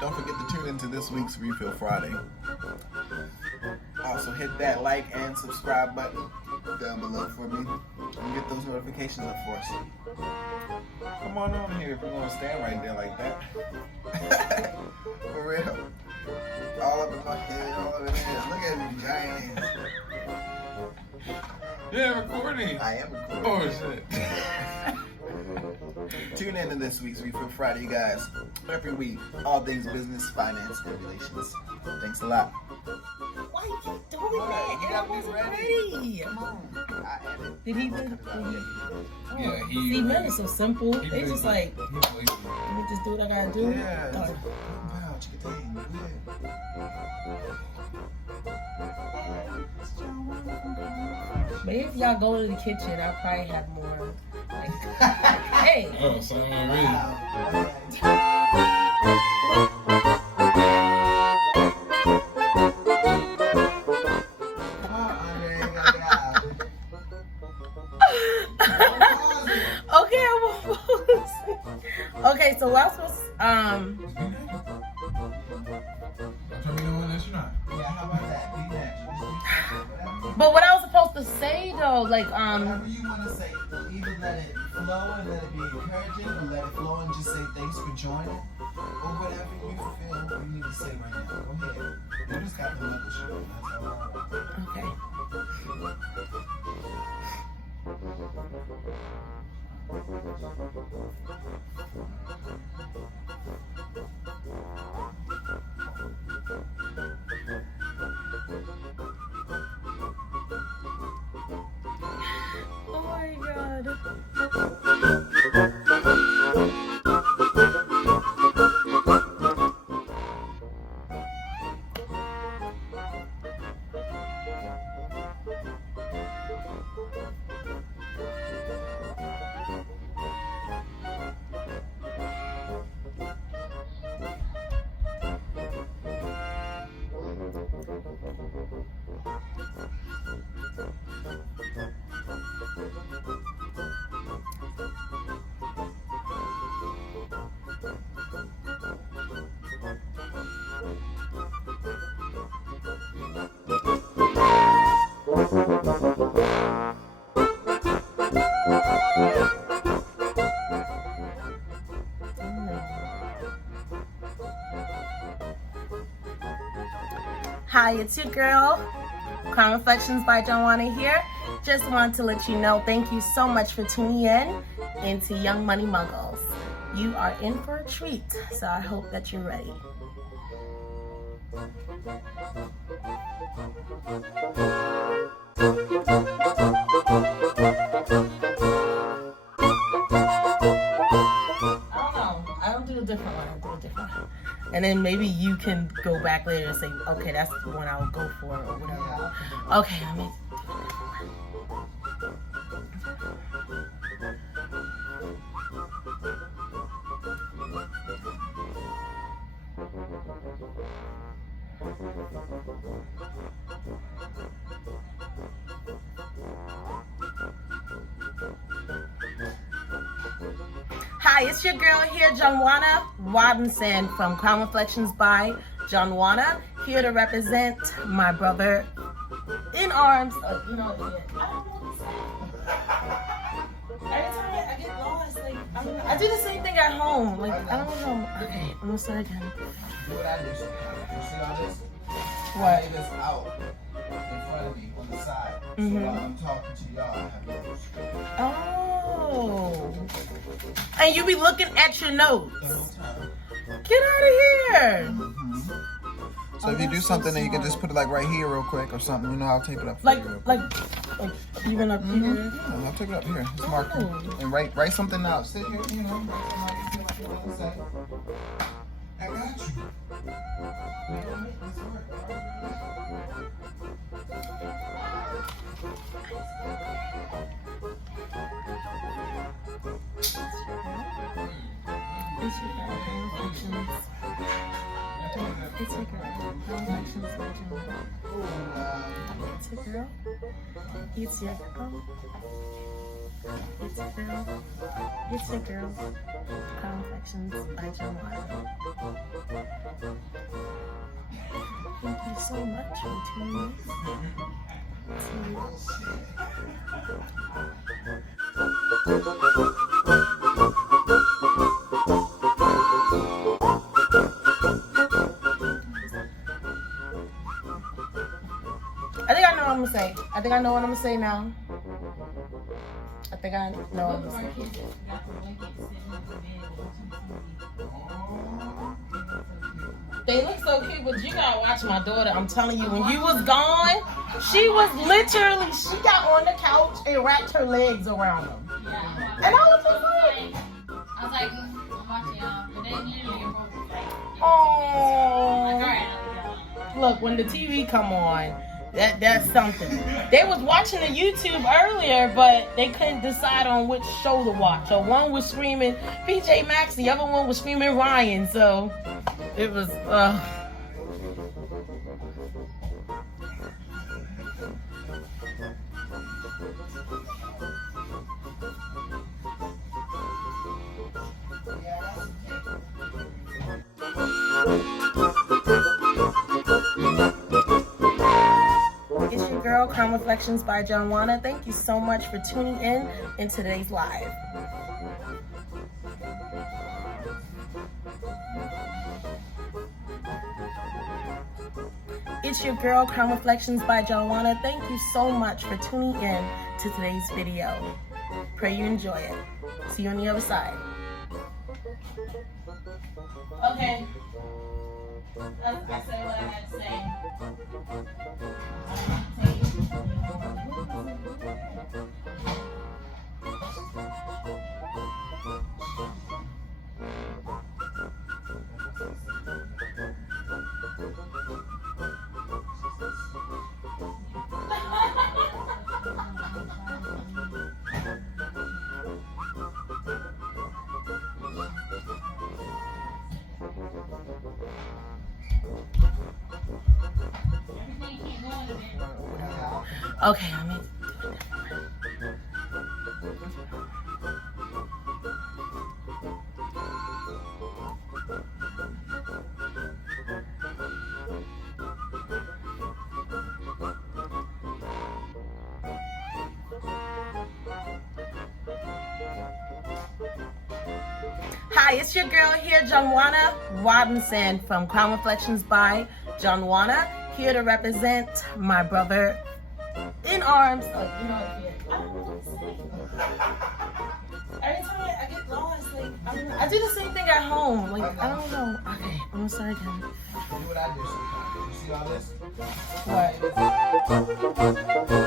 Don't forget to tune into this week's Refill Friday. Also hit that like and subscribe button down below for me and get those notifications up for us. Come on here if you're going to stand right there like that. For real. All up in my head, all up in here. Look at these giant hands. Yeah, recording. I am recording. Oh, shit. Tune in to this week's Refill Friday, you guys. Every week, all things business, finance, and relations. Thanks a lot. Why you keep doing that? You gotta be ready. Come on. I edit. Did he do? Yeah, See, men is so simple. They just like, He's lazy. let me just do what I gotta do. Yeah. Oh. Wow, chicken thing. Maybe if y'all go to the kitchen, I'll probably have more. Like, hey. Oh, so I'm ready. Okay, I won't pause. Okay, so last was I'm trying to know when that's not. Yeah, how about that? Be natural. but what I was supposed to say though, like Whatever you want to say, either let it flow and let it be encouraging, or let it flow and just say thanks for joining, or whatever you feel you need to say right now. Go ahead. You just got the mother show. That's all I want. okay. Oh my god. Hi, it's your girl, Crime Reflections by Jonwana here. Just want to let you know, thank you so much for tuning in into Young Money Moguls. You are in for a treat, so I hope that you're ready. I don't do a different one. I do a different one. And then maybe you can go back later and say, okay, that's the one I would go for or whatever. Okay, let me do a Hi, it's your girl here, Jonwana Robinson from Crown Reflections by Jonwana, here to represent my brother in arms. You know, I don't know what to say. Every time I get lost, like, I do the same thing at home. Like, I don't know. Okay, I'm gonna start again. Do what I do. You see all this? What? I lay this out in front of me on the side. So while I'm talking to y'all, I have notes. Oh. And you be looking at your notes. The whole time. Get out of here. So if you do something, then you can just put it like right here real quick or something. You know, I'll tape it up for Like, you real quick. like even up here. Yeah, I'll take it up here. Just mark it. And write something out. Sit here, you know, write something you feel like you want to say. I got you. Don't make this work. It's your girl, Reflections. It's your girl, Reflections by Jonwana. It's your girl. It's your girl. It's your girl. It's your girl. Confections by Jonwana. Thank you so much for tuning I think I know what I'm gonna say. I think I know what I'm gonna say now. I think I know what I'm gonna say. They look so cute, but you gotta watch my daughter. I'm telling you, when you was gone, she was literally, she got on the couch and wrapped her legs around them. Yeah, And I was just like, I was like, I'm watching y'all. And then literally your both was like, oh. alright, Look, when the TV come on, that's something. They was watching the YouTube earlier, but they couldn't decide on which show to watch. So one was screaming PJ Maxx, the other one was screaming Ryan. So it was. It's your girl, Calm Reflections by Jonwana. Thank you so much for tuning in today's live. It's your girl, Calm Reflections by Jonwana. Thank you so much for tuning in to today's video. Pray you enjoy it. See you on the other side. Okay. I say what I had to say. Okay, I'm in. Hi, it's your girl here, Jonwana Robinson from Crown Reflections by Jonwana, here to represent my brother in arms. Oh, you know what I don't know what to say. Every time I get lost, like I do the same thing at home. Like I don't know. Okay, I'm gonna start again. Do what I do sometimes. You see all this? What?